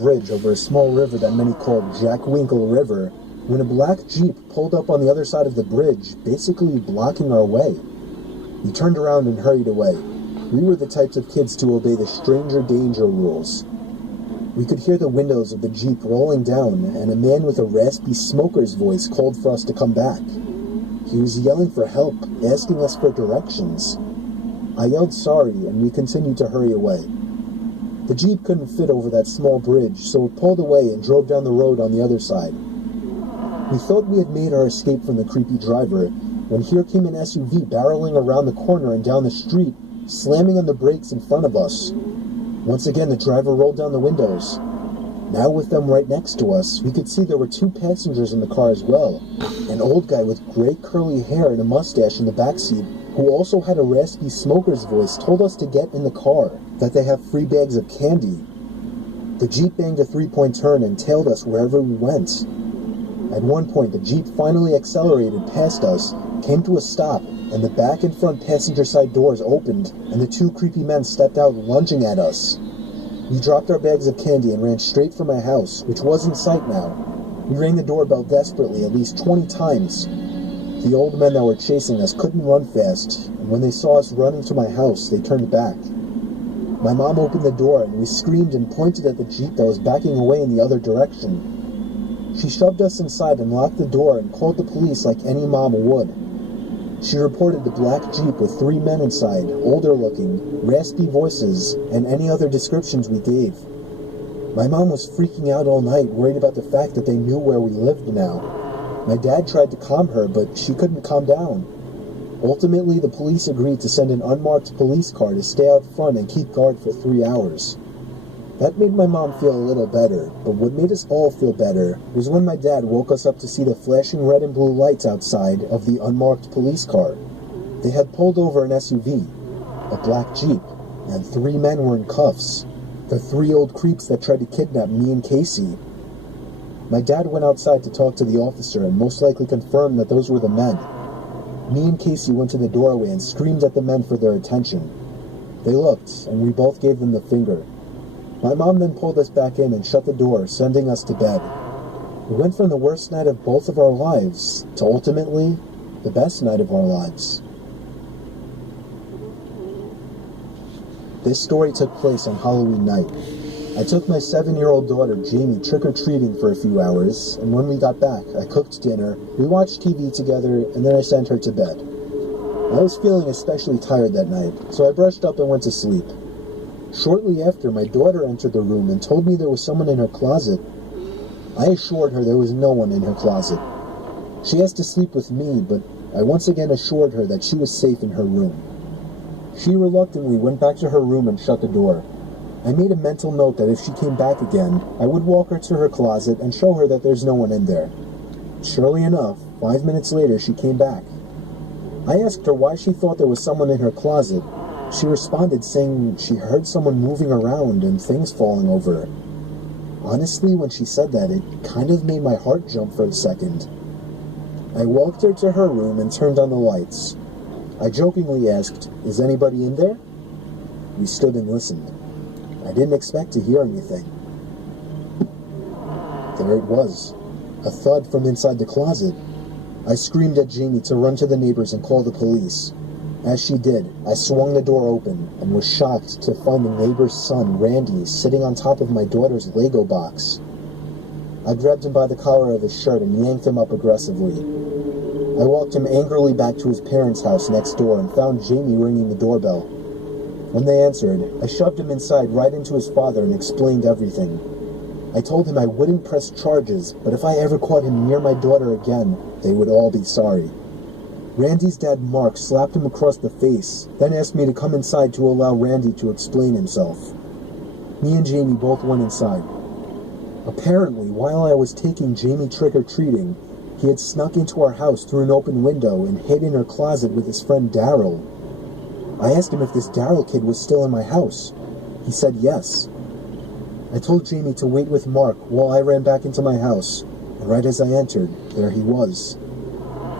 bridge over a small river that many called Jack Winkle River when a black Jeep pulled up on the other side of the bridge, basically blocking our way. We turned around and hurried away. We were the types of kids to obey the stranger danger rules. We could hear the windows of the Jeep rolling down, and a man with a raspy smoker's voice called for us to come back. He was yelling for help, asking us for directions. I yelled sorry, and we continued to hurry away. The Jeep couldn't fit over that small bridge, so it pulled away and drove down the road on the other side. We thought we had made our escape from the creepy driver, when here came an SUV barreling around the corner and down the street, slamming on the brakes in front of us. Once again, the driver rolled down the windows. Now with them right next to us, we could see there were two passengers in the car as well. An old guy with gray curly hair and a mustache in the backseat, who also had a raspy smoker's voice, told us to get in the car, that they have free bags of candy. The Jeep banged a three-point turn and tailed us wherever we went. At one point, the Jeep finally accelerated past us, came to a stop, and the back and front passenger side doors opened, and the two creepy men stepped out lunging at us. We dropped our bags of candy and ran straight for my house, which was in sight now. We rang the doorbell desperately at least 20 times. The old men that were chasing us couldn't run fast, and when they saw us running to my house, they turned back. My mom opened the door, and we screamed and pointed at the Jeep that was backing away in the other direction. She shoved us inside and locked the door and called the police like any mom would. She reported the black Jeep with 3 men inside, older looking, raspy voices, and any other descriptions we gave. My mom was freaking out all night, worried about the fact that they knew where we lived now. My dad tried to calm her, but she couldn't calm down. Ultimately, the police agreed to send an unmarked police car to stay out front and keep guard for 3 hours. That made my mom feel a little better, but what made us all feel better was when my dad woke us up to see the flashing red and blue lights outside of the unmarked police car. They had pulled over an SUV, a black Jeep, and 3 men were in cuffs. The 3 old creeps that tried to kidnap me and Casey. My dad went outside to talk to the officer and most likely confirmed that those were the men. Me and Casey went to the doorway and screamed at the men for their attention. They looked, and we both gave them the finger. My mom then pulled us back in and shut the door, sending us to bed. We went from the worst night of both of our lives to ultimately the best night of our lives. This story took place on Halloween night. I took my 7-year-old daughter, Jamie, trick-or-treating for a few hours, and when we got back, I cooked dinner, we watched TV together, and then I sent her to bed. I was feeling especially tired that night, so I brushed up and went to sleep. Shortly after, my daughter entered the room and told me there was someone in her closet. I assured her there was no one in her closet. She asked to sleep with me, but I once again assured her that she was safe in her room. She reluctantly went back to her room and shut the door. I made a mental note that if she came back again, I would walk her to her closet and show her that there's no one in there. Surely enough, 5 minutes later, she came back. I asked her why she thought there was someone in her closet. She responded saying she heard someone moving around and things falling over. Honestly, when she said that, it kind of made my heart jump for a second. I walked her to her room and turned on the lights. I jokingly asked, "Is anybody in there?" We stood and listened. I didn't expect to hear anything. There it was, a thud from inside the closet. I screamed at Jamie to run to the neighbors and call the police. As she did, I swung the door open and was shocked to find the neighbor's son, Randy, sitting on top of my daughter's Lego box. I grabbed him by the collar of his shirt and yanked him up aggressively. I walked him angrily back to his parents' house next door and found Jamie ringing the doorbell. When they answered, I shoved him inside right into his father and explained everything. I told him I wouldn't press charges, but if I ever caught him near my daughter again, they would all be sorry. Randy's dad, Mark, slapped him across the face, then asked me to come inside to allow Randy to explain himself. Me and Jamie both went inside. Apparently, while I was taking Jamie trick-or-treating, he had snuck into our house through an open window and hid in her closet with his friend Daryl. I asked him if this Daryl kid was still in my house. He said yes. I told Jamie to wait with Mark while I ran back into my house, and right as I entered, there he was.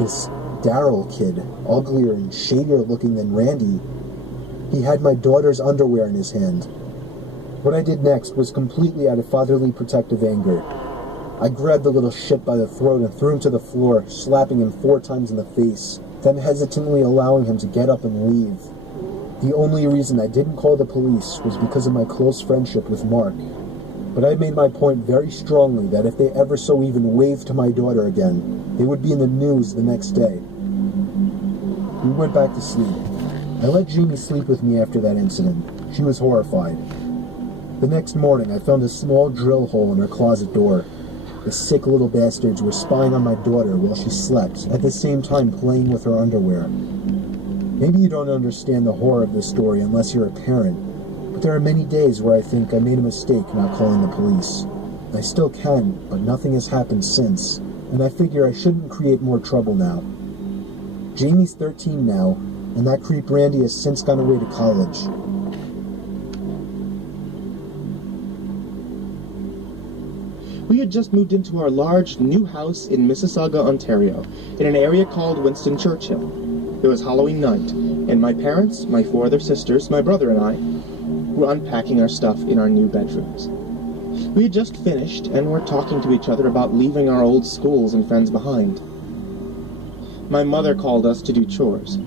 This Daryl kid, uglier and shadier looking than Randy. He had my daughter's underwear in his hand. What I did next was completely out of fatherly protective anger. I grabbed the little shit by the throat and threw him to the floor, slapping him 4 times in the face, then hesitantly allowing him to get up and leave. The only reason I didn't call the police was because of my close friendship with Mark. But I made my point very strongly that if they ever so even waved to my daughter again, they would be in the news the next day. We went back to sleep. I let Jamie sleep with me after that incident. She was horrified. The next morning, I found a small drill hole in her closet door. The sick little bastards were spying on my daughter while she slept, at the same time playing with her underwear. Maybe you don't understand the horror of this story unless you're a parent, but there are many days where I think I made a mistake not calling the police. I still can, but nothing has happened since, and I figure I shouldn't create more trouble now. Jamie's 13 now, and that creep Randy has since gone away to college. We had just moved into our large new house in Mississauga, Ontario, in an area called Winston Churchill. It was Halloween night, and my parents, my 4 other sisters, my brother and I were unpacking our stuff in our new bedrooms. We had just finished and were talking to each other about leaving our old schools and friends behind. My mother called us to do chores.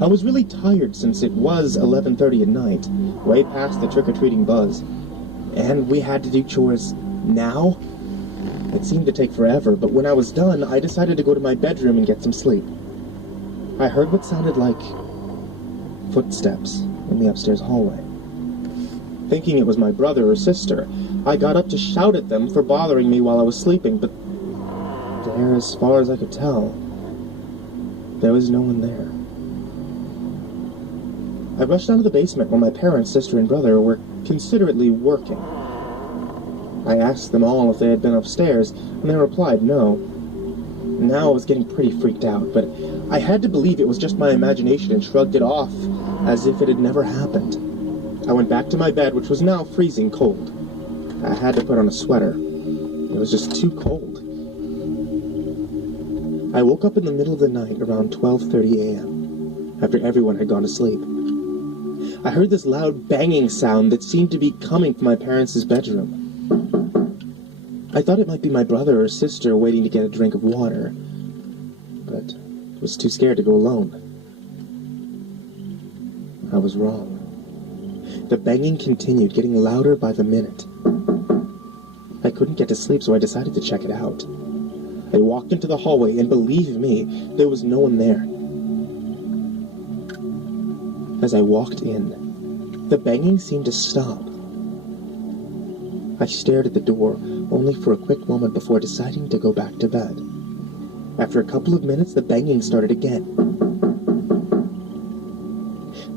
I was really tired since it was 11:30 at night, way past the trick-or-treating buzz, and we had to do chores now? It seemed to take forever, but when I was done, I decided to go to my bedroom and get some sleep. I heard what sounded like footsteps in the upstairs hallway. Thinking it was my brother or sister, I got up to shout at them for bothering me while I was sleeping, but there, as far as I could tell, there was no one there. I rushed down to the basement where my parents, sister, and brother were considerately working. I asked them all if they had been upstairs, and they replied no. Now I was getting pretty freaked out, but I had to believe it was just my imagination and shrugged it off as if it had never happened. I went back to my bed, which was now freezing cold. I had to put on a sweater. It was just too cold. I woke up in the middle of the night around 12:30 a.m., after everyone had gone to sleep. I heard this loud banging sound that seemed to be coming from my parents' bedroom. I thought it might be my brother or sister waiting to get a drink of water, but was too scared to go alone. I was wrong. The banging continued, getting louder by the minute. I couldn't get to sleep, so I decided to check it out. I walked into the hallway, and believe me, there was no one there. As I walked in, the banging seemed to stop. I stared at the door, only for a quick moment before deciding to go back to bed. After a couple of minutes, the banging started again.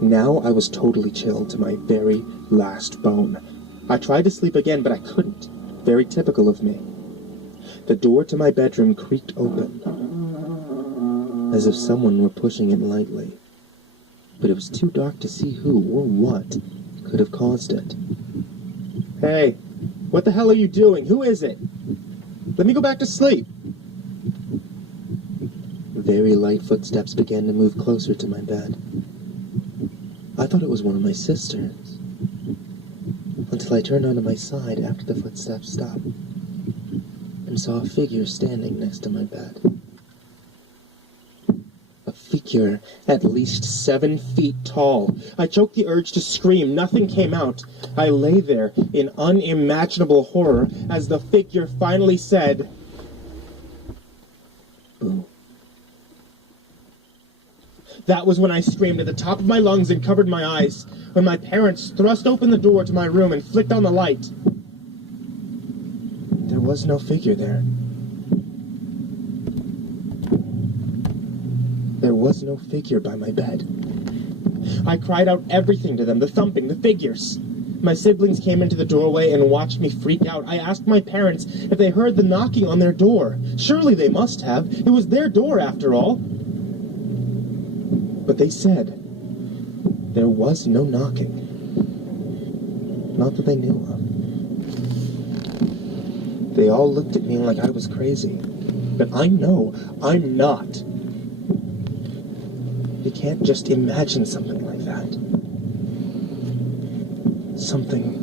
Now I was totally chilled to my very last bone. I tried to sleep again, but I couldn't. Very typical of me. The door to my bedroom creaked open, as if someone were pushing it lightly. But it was too dark to see who or what could have caused it. Hey! What the hell are you doing? Who is it? Let me go back to sleep. Very light footsteps began to move closer to my bed. I thought it was one of my sisters, until I turned onto my side after the footsteps stopped and saw a figure standing next to my bed. A figure at least 7 feet tall. I choked the urge to scream. Nothing came out. I lay there in unimaginable horror as the figure finally said, "Boo." That was when I screamed at the top of my lungs and covered my eyes, when my parents thrust open the door to my room and flicked on the light. There was no figure there. There was no figure by my bed. I cried out everything to them, the thumping, the figures. My siblings came into the doorway and watched me freak out. I asked my parents if they heard the knocking on their door. Surely they must have. It was their door, after all. But they said there was no knocking. Not that they knew of. They all looked at me like I was crazy. But I know I'm not. You can't just imagine something like that. Something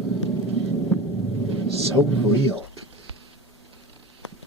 so real.